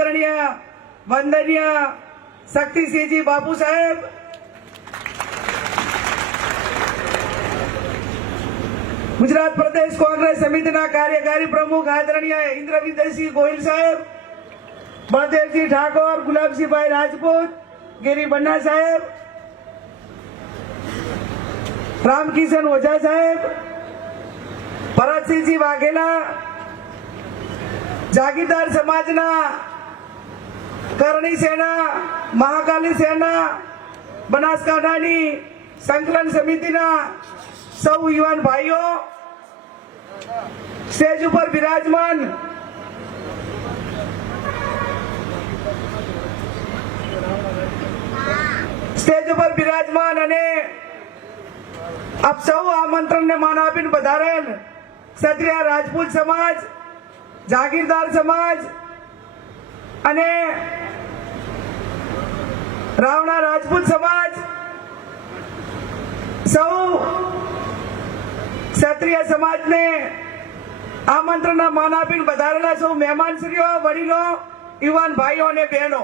वंदनीय शक्तिसिंहजी बापू साहेब, गुजरात प्रदेश कांग्रेस समिति कार्यकारी प्रमुख आदरणीय इंद्रविंदरसिंह गोयल साहेब, बलदेवजी ठाकुर, गुलाबसिंह भाई राजपूत, गिरी बन्ना साहेब, रामकिशन ओझा साहेब, भरतसिंहजी वाघेला, जागीरदार समाजना करणी सेना, महाकाली सेना, बनासकांठानी संकलन समितिना सौ युवान भाईओ, स्टेज पर विराजमान અને આપ સૌ આમંત્રણને માન આપીને પધારેલ ક્ષત્રિય રાજપૂત સમાજ, જાગીરદાર સમાજ અને રાવણા રાજપૂત સમાજ, સૌ ક્ષત્રિય સમાજને આમંત્રણના માન આપીને પધારેલા સૌ મહેમાનશ્રીઓ, વડીલો, યુવાન ભાઈઓ અને બહેનો,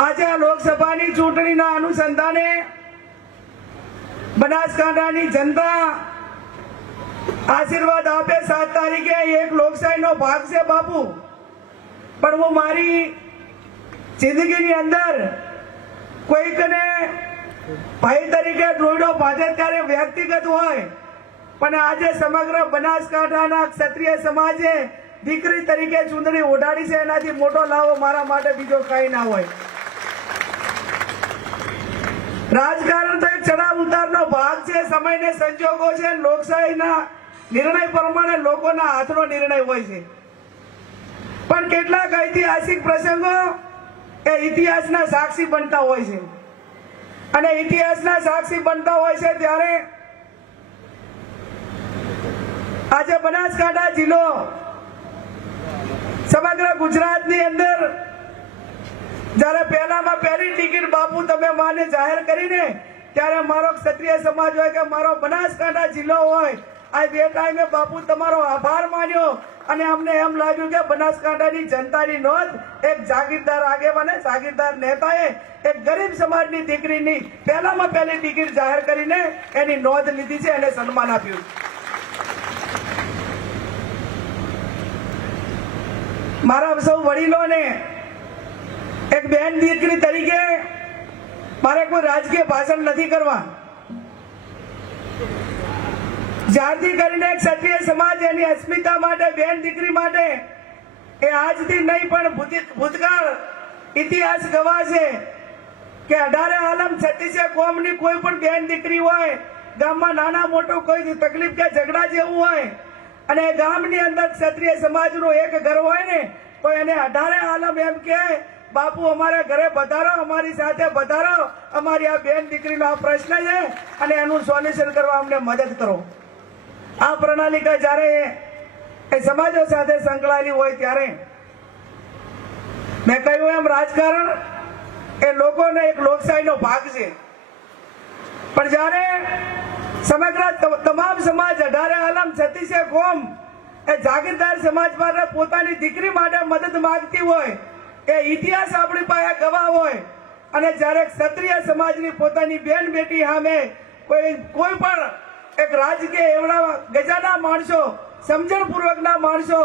આજે આ લોકસભાની ચૂંટણીના અનુસંધાને બનાસકાંઠાની જનતા આશીર્વાદ આપે 7 તારીખે એક લોકશાહીનો ભાગ છે બાપુ, પણ હું મારી જિંદગીની અંદર કોઈકને ભાઈ તરીકે ડોયડો બાંધે ત્યારે વ્યક્તિગત હોય, પણ આજે સમગ્ર બનાસકાંઠાના ક્ષત્રિય સમાજે દીકરી તરીકે ચૂંટણી ઓઢાડી છે, એનાથી મોટો લાવો મારા માટે બીજો કઈ ના હોય। રાજકારણ તો એક ચડાવ ઉતારનો ભાગ છે, સમયને સંજોગો છે, લોકશાહીના નિર્ણય પ્રમાણે લોકોના હાથનો નિર્ણય હોય છે, પણ કેટલાક ઐતિહાસિક પ્રસંગો એ ઇતિહાસના સાક્ષી બનતા હોય છે, અને ઇતિહાસના સાક્ષી બનતા હોય છે ત્યારે આજે બનાસકાંઠા જિલ્લો સમગ્ર ગુજરાતની અંદર જ્યારે પહેલામાં પહેલી ટિકિટ બાપુ તમે માને જાહેર કરીને ત્યારે મારો ક્ષત્રિય સમાજ હોય કે મારો બનાસકાંઠા જિલ્લો હોય, આ બે ટાઈમે બાપુ તમારો આભાર માન્યો અને અમને એમ લાગ્યું કે બનાસકાંઠાની જનતાની નોંધ એક જાગીરદાર આગેવાને, જાગીરદાર નેતાએ એક ગરીબ સમાજની દીકરીની પહેલામાં પહેલી ટિકિટ જાહેર કરીને એની નોંધ લીધી છે અને સન્માન આપ્યું। મારા સૌ વડીલોને એક બેન દીકરી તરીકે મારે કોઈ રાજકીય ભાષણ નથી કરવા। જ્યારથી કરીને એક ક્ષત્રિય સમાજ એની અસ્મિતા માટે, બેન દીકરી માટે એ આજથી નહીં પણ ભૂતકાળ ઇતિહાસ ગવાશે કે 18 આલમ 36 કોમની કોઈ પણ બેન દીકરી હોય, ગામમાં નાના મોટું કોઈ તકલીફ કે ઝઘડા જેવું હોય અને ગામની અંદર ક્ષત્રિય સમાજનું એક ઘર હોય ને તો એને 18 આલમ એમ કે બાપુ અમારા ઘરે પધારો, અમારી સાથે પધારો, અમારી આ બેન દીકરીનો આ પ્રશ્ન છે અને એનું સોલ્યુશન કરવા અમને મદદ કરો। આ પ્રણાલિકા જ્યારે એ સમાજો સાથે સંકળાયેલી હોય ત્યારે મેં કહ્યું એમ રાજકારણ એ લોકોને એક લોકશાહીનો ભાગ છે, પણ જ્યારે સમગ્ર તમામ સમાજ 18 આલમ 36 કોમ એ જાગીરદાર સમાજ માટે પોતાની દીકરી માટે મદદ માંગતી હોય, એ ઇતિહાસ આપણી પાસે ગવા હોય અને જ્યારે ક્ષત્રિય સમાજની પોતાની બેન બેટી સામે કોઈ પણ એક રાજકીય એવડા ગજાના માણસો, સમજણપૂર્વકના માણસો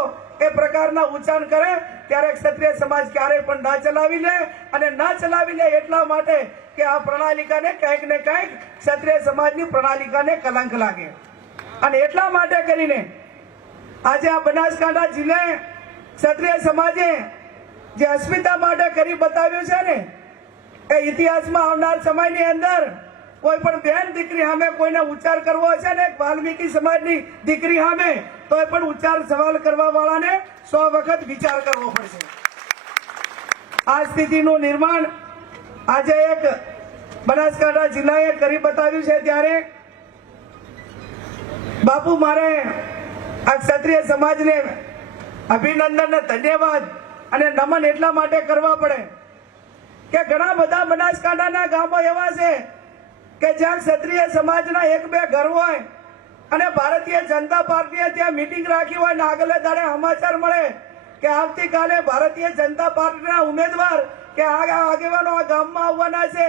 એ પ્રકારના ઉચ્ચાર કરે ત્યારે ક્ષત્રિય સમાજ ક્યારેય પણ ના ચલાવી લે, અને ના ચલાવી લે એટલા માટે કે આ પ્રણાલિકાને કંઈક ને કંઈક ક્ષત્રિય સમાજની પ્રણાલિકાને કલંક લાગે, અને એટલા માટે કરીને આજે આ બનાસકાંઠા જિલ્લે ક્ષત્રિય સમાજે જે અસ્મિતા માટે કરી બતાવ્યું છે ને એ ઇતિહાસમાં આવનાર સમયની અંદર કોઈ પણ બેન દીકરી સામે કોઈને ઉચ્ચાર કરવો હશે ને વાલ્મીકી સમાજની દીકરી સામે તો એ પણ ઉચ્ચાર સવાલ કરવા વાળાને 100 વખત વિચાર કરવો પડશે। આ સ્થિતિનું નિર્માણ આજે એક બનાસકાંઠા જિલ્લાએ કરી બતાવ્યું છે ત્યારે બાપુ મારે આ ક્ષત્રિય સમાજને અભિનંદન અને ધન્યવાદ અને નમન એટલા માટે કરવા પડે કે ઘણા બધા બનાસકાંઠાના ગામો એવા છે કે જ્યાં ક્ષત્રિય સમાજના 1-2 ઘર હોય અને ભારતીય જનતા પાર્ટીએ ત્યાં મીટિંગ રાખી હોય ને આગલે દાડે સમાચાર મળે કે આવતીકાલે ભારતીય જનતા પાર્ટીના ઉમેદવાર કે આગેવાનો આ ગામમાં આવવાના છે,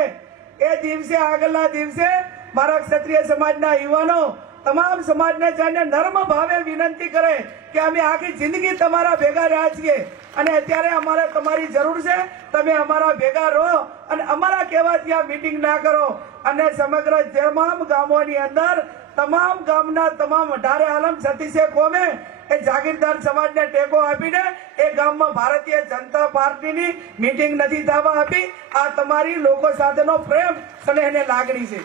એ દિવસે આગળના દિવસે મારા ક્ષત્રિય સમાજના યુવાનો તમામ સમાજને જઈને નર્મ ભાવે વિનંતી કરે કે અમે આખી જિંદગી તમારા ભેગા રહ્યા છીએ અને અત્યારે અમારે તમારી જરૂર છે, તમે અમારા ભેગા રહો અને અમારા કહેવાથી આ મીટિંગ ના કરો. અને સમગ્ર તમામ ગામોની અંદર તમામ ગામના તમામ 18 આલમ 36 કોમે એ જાગીરદાર સમાજને ટેકો આપીને એ ગામમાં ભારતીય જનતા પાર્ટીની મીટિંગ નથી થવા આપી. આ તમારી લોકો સાથેનો પ્રેમ સ્નેહ ને લાગણી છે.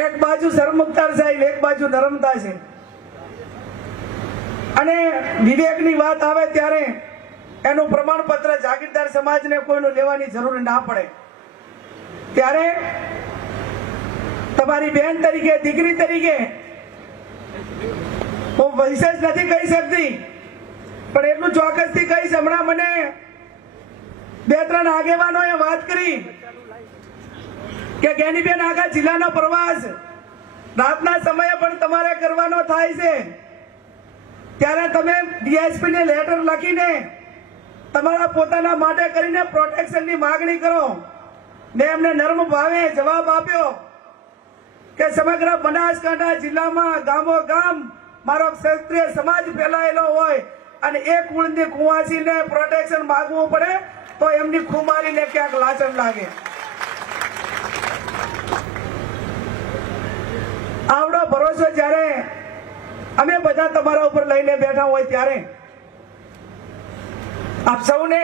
એક બાજુ શરમુક્તાર સાહેબ, એક બાજુ નરમતા છે. અને વિવેકની વાત આવે ત્યારે એનું પ્રમાણપત્ર જાગીરદાર સમાજને કોઈનું લેવાની જરૂર ના પડે. ત્યારે તમારી બહેન તરીકે, દીકરી તરીકે હું વિશેષ નથી કહી શકતી, પણ એટલું ચોક્કસથી કહીશ. હમણાં મને 2-3 આગેવાનોએ વાત કરી કે ગેનીબેન આખા જિલ્લાનો પ્રવાસ રાતના સમયે પણ તમારે કરવાનો થાય છે, ત્યારે તમે ડીએસપી ને લેટર લખીને તમારા પોતાના માટે કરીને પ્રોટેક્શનની માંગણી કરો. મેં એમને નર્મ ભાવે જવાબ આપ્યો કે સમગ્ર બનાસકાંઠા જિલ્લામાં ગામો ગામ મારો ક્ષત્રિય સમાજ ફેલાયેલો હોય અને એક કુળની કુંવાસીને પ્રોટેક્શન માંગવું પડે તો એમની ખુમારીને ક્યાંક લાચન લાગે. આવડો ભરોસો જ્યારે અમે બધા તમારા ઉપર લઈને બેઠા હોય ત્યારે આપ સૌને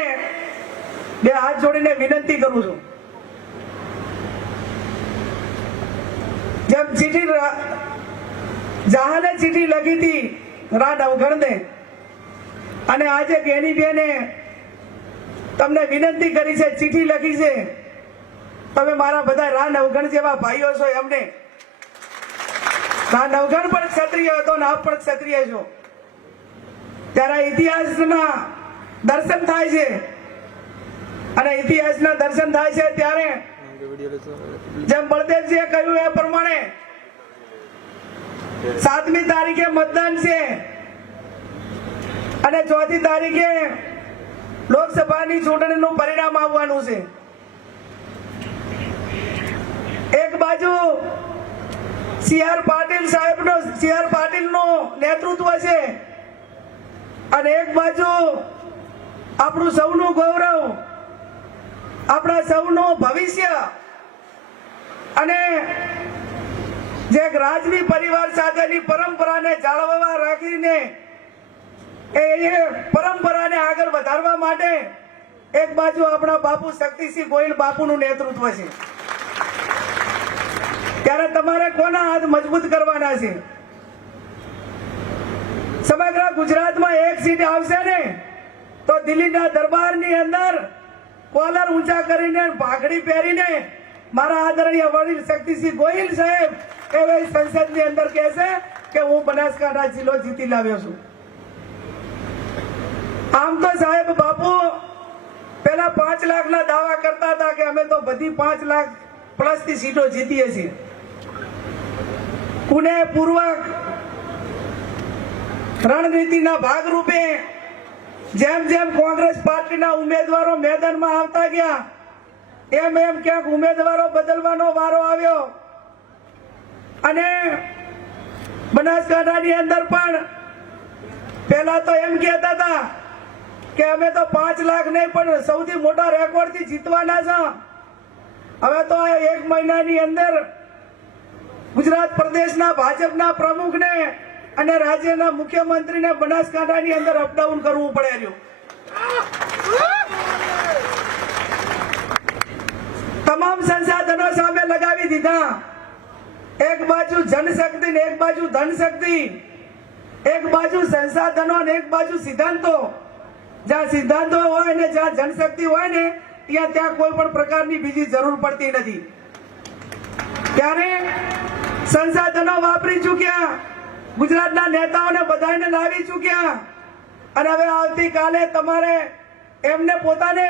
2 હાથ જોડીને વિનંતી કરું છું. જેમ ચીઠી જહાને ચીઠી લખી હતી રા નવઘણને, અને આજે ગેનીબેને તમને વિનંતી કરી છે, ચીઠી લખી છે, તમે મારા બધા રા નવઘણ જેવા ભાઈઓ છો. એમને રા નવઘણ પણ ક્ષત્રિય હતો ને આપ પણ ક્ષત્રિય છો. ત્યારે ઇતિહાસના દર્શન થાય છે, અને ઇતિહાસના દર્શન થાય છે ત્યારે જેમ બળદેવજીએ કહ્યું એ પ્રમાણે 7મી તારીખે મતદાન છે અને 4મી તારીખે લોકસભાની ચૂંટણીનું પરિણામ આવવાનું છે. એક બાજુ CR પાટીલનું નેતૃત્વ છે અને એક બાજુ આપણું સૌનું ગૌરવ, આપણા સૌનું ભવિષ્ય અને જે રાજવી પરિવાર સાથેની પરંપરાને જાળવવા રાખીને એ પરંપરાને આગળ વધારવા માટે એક બાજુ આપણા બાપુ શક્તિસિંહ ગોહિલ બાપુનું નેતૃત્વ છે. ત્યારે તમારે કોના હાથ મજબૂત કરવાના છે? સમગ્ર ગુજરાતમાં 1 સીટ આવશે ને તો દિલ્હીના દરબારની અંદર કોલર ઊંચા કરીને ભાગડી પહેરીને મારા આદરણીય વડીલ શક્તિસિંહ ગોહિલ સાહેબ એ સંસદની અંદર કહેશે કે હું બનાસકાંઠા જિલ્લો જીતી લાવ્યો છું. આમ તો સાહેબ બાપુ પેલા 5 લાખના દાવા કરતા હતા કે અમે તો બધી 5 લાખ પ્લસની સીટો જીતીએ છીએ. પુનેપૂર્વક રણનીતિના ભાગરૂપે જેમ જેમ કોંગ્રેસ પાર્ટીના ઉમેદવારો મેદાનમાં આવતા ગયા એમ એમ ક્યાંક ઉમેદવારો બદલવાનો વારો આવ્યો અને બનાસકાંઠાની અંદર પણ પહેલા તો એમ કહેતા હતા કે અમે તો 5 લાખ નહીં પણ સૌથી મોટા રેકોર્ડથી જીતવાના છે. હવે તો 1 મહિનાની અંદર ગુજરાત પ્રદેશના ભાજપના પ્રમુખને અને રાજ્યના મુખ્યમંત્રીને બનાસકાંઠાની અંદર અપડાઉન કરવું પડે રહ્યું. તમામ સંસાધનો સામે લગાવી દીધા. એક બાજુ જનશક્તિ ને એક બાજુ ધનશક્તિ, એક બાજુ સંસાધનો ને એક બાજુ સિદ્ધાંતો. જ્યાં સિદ્ધાંતો હોય ને જ્યાં જનશક્તિ હોય ને ત્યાં કોઈ પણ પ્રકારની બીજી જરૂર પડતી નથી. ત્યારે સંસાધનો વાપરી ચૂક્યા, ગુજરાતના નેતાઓને બધાને લાવી ચૂક્યા અને હવે આવતીકાલે તમારે એમને પોતાને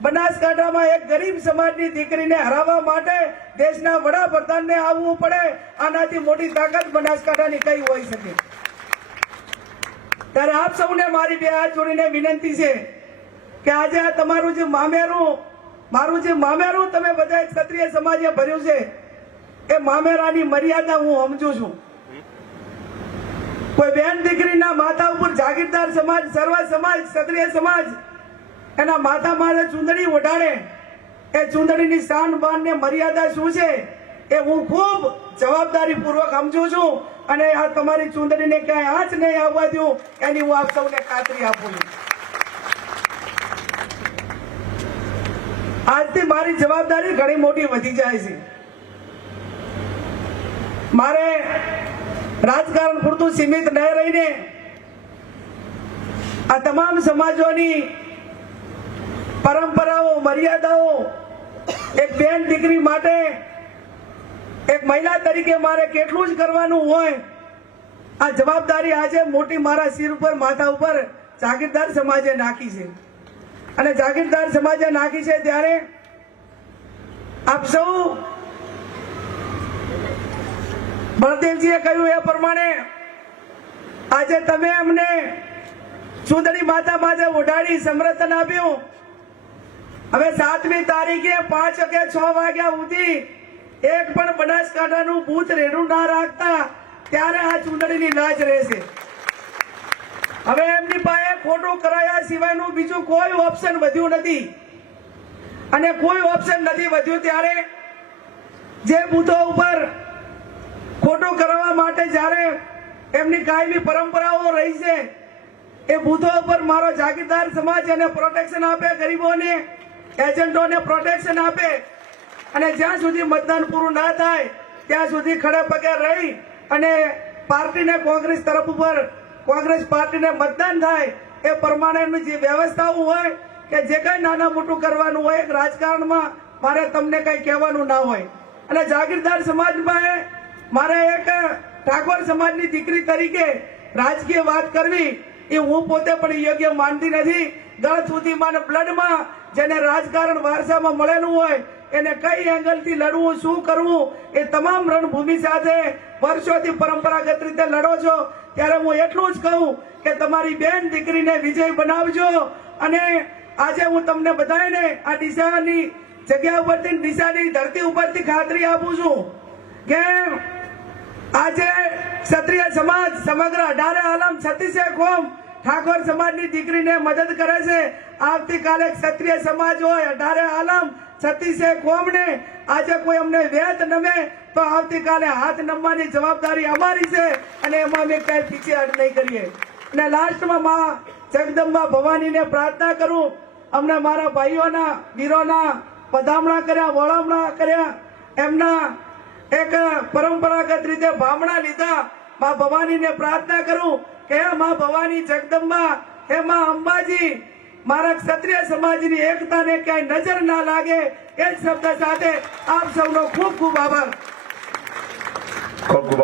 બનાસકાંઠામાં એક ગરીબ સમાજની દીકરીને હરાવવા માટે દેશના વડાપ્રધાનને આવવું પડે. આનાથી મોટી તાકાત બનાસકાંઠાની કઈ હોઈ શકે? ત્યારે આપ સૌને મારી બે હાથ જોડીને વિનંતી છે કે આજે આ તમારું જે મારું જે મામેરું તમે બધા ક્ષત્રિય સમાજે ભર્યું છે એ મામેરાની મર્યાદા હું સમજુ છું. કોઈ બેન દીકરીના માથા ઉપર જાગીરદાર સમાજ, સર્વ સમાજ, ક્ષત્રિય સમાજ એના માથા માથે ચૂંદડી ઓઢાડે, એ ચૂંદડીની શાન બાન ને મર્યાદા શું છે એ હું ખૂબ જવાબદારી પૂર્વક સમજુ છું. અને આ તમારી ચૂંદડીને ક્યાંય આંચ નહીં આવવા દઉં એની હું આપ સૌને ખાતરી આપું છું. આજથી મારી જવાબદારી ઘણી મોટી વધી જાય છે. મારે રાજકારણ પૂરતું સીમિત ન રહીને આ તમામ સમાજોની પરંપરાઓ, મર્યાદાઓ એક બેન દીકરી માટે, એક મહિલા તરીકે મારે કેટલું જ કરવાનું હોય, આ જવાબદારી આજે મોટી મારા શિર ઉપર, માથા ઉપર જાગીરદાર સમાજે નાખી છે. અને જાગીરદાર સમાજે નાખી છે ત્યારે આપ સૌ બળદેવજીએ કહ્યું એ પ્રમાણે આજે તમે અમને ચૂંદડી માથા માથે ઓઢાડી સમર્થન આપ્યું. હવે 7મી તારીખે 5 કે 6 વાગ્યા સુધી એક પણ બનાસકાંઠાનું બૂથ રેડું ના રાખતા ત્યારે આ ચૂંટણીની લાજ રહેશે. હવે એમની પાસે ખોટું કરાયા સિવાયનું બીજું કોઈ ઓપ્શન વધ્યું નથી. અને કોઈ ઓપ્શન નથી વધ્યું ત્યારે જે બૂથો ઉપર ખોટું કરવા માટે જ્યારે એમની કાયમી પરંપરાઓ રહી છે એ બૂથો ઉપર મારો જાગીરદાર સમાજ એને પ્રોટેક્શન આપે, ગરીબોને, એજન્ટોને પ્રોટેક્શન આપે. અને જ્યાં સુધી મતદાન પૂરું ના થાય ત્યાં સુધી ખડે પગે રહી અને પાર્ટીને કોંગ્રેસ તરફ ઉપર કોંગ્રેસ પાર્ટીને મતદાન થાય એ પ્રમાણેની જે વ્યવસ્થાઓ હોય કે જે કઈ નાના મોટું કરવાનું હોય રાજકારણમાં મારે તમને કઈ કહેવાનું ના હોય. અને જાગીરદાર સમાજમાં મારે એક ઠાકોર સમાજની દીકરી તરીકે રાજકીય વાત કરવી એ હું પોતે પણ યોગ્ય માનતી નથી. ગળ સુધીમાં બ્લડમાં જેને રાજકારણ વારસામાં મળેલું હોય એને કઈ એંગલથી લડવું, શું કરવું એ તમામ રણભૂમિ સાથે વર્ષોથી પરંપરાગત રીતે લડો છો. ત્યારે હું એટલું જ કહું કે તમારી બેન દીકરીને વિજય બનાવજો. અને આજે હું તમને બધાને આ ડીસાની જગ્યા ઉપરથી, ડીસાની ધરતી ઉપરથી ખાતરી આપું છું કે આજે ક્ષત્રિય સમાજ સમગ્ર 18 આલમ 36 કોમ ઠાકોર સમાજની દીકરીને મદદ કરે છે. આવતીકાલે ક્ષત્રિય સમાજ હોય 18 આલમ 36 કોમને આજે કોઈ અમને વેત નમે તો આવતીકાલે હાથ નમવાની જવાબદારી અમારી છે અને એમાં અમે કઈ પીછેહટ નહીં કરીએ. અને લાસ્ટમાં માં જગદંબા ભવાનીને પ્રાર્થના કરું, અમને મારા ભાઈઓના, વીરોના પધામણા કર્યા, વળામણા કર્યા, એમના એક પરંપરાગત રીતે ભામણા લીધા. માં ભવાનીને પ્રાર્થના કરું કે હે માં ભવાની જગદંબા, હે માં અંબાજી, મારા ક્ષત્રિય સમાજની એકતાને ક્યાંય નજર ના લાગે એ જ શબ્દ સાથે આપ સૌનો ખૂબ ખૂબ આભાર. ખૂબ ખૂબ